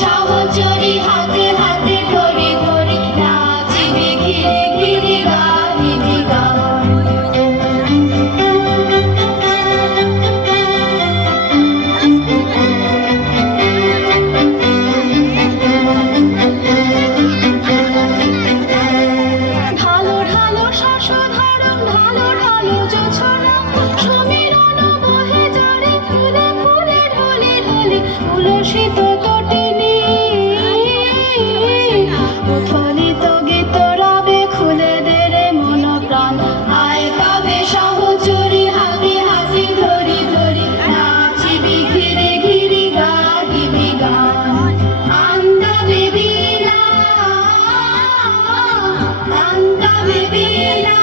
সহচরী হাতে হাতে ধরি ধরি নাচিবি ঘিরে ঘিরে গাহিবি গান। ঢালো ঢালো শশধরম ঢালো ঢালো জোছনা সমীরণ বহে জরে ফুলে ফুলে ঢলে ঢলে উলসিত তটিনী উথলিত গীত রবে খুলে দে রে মন প্রাণ। আয় তবে সহচরী হাতে হাতে ধরি ধরি নাচিবি ঘিরে ঘিরে গাহিবি গান। আন্দাবে বীণা আন্দাবে বীণা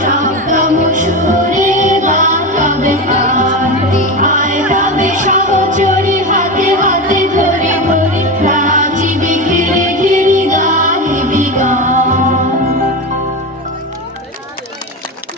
শব্দম সুরে গান তবে গান। আয় তবে সহচরী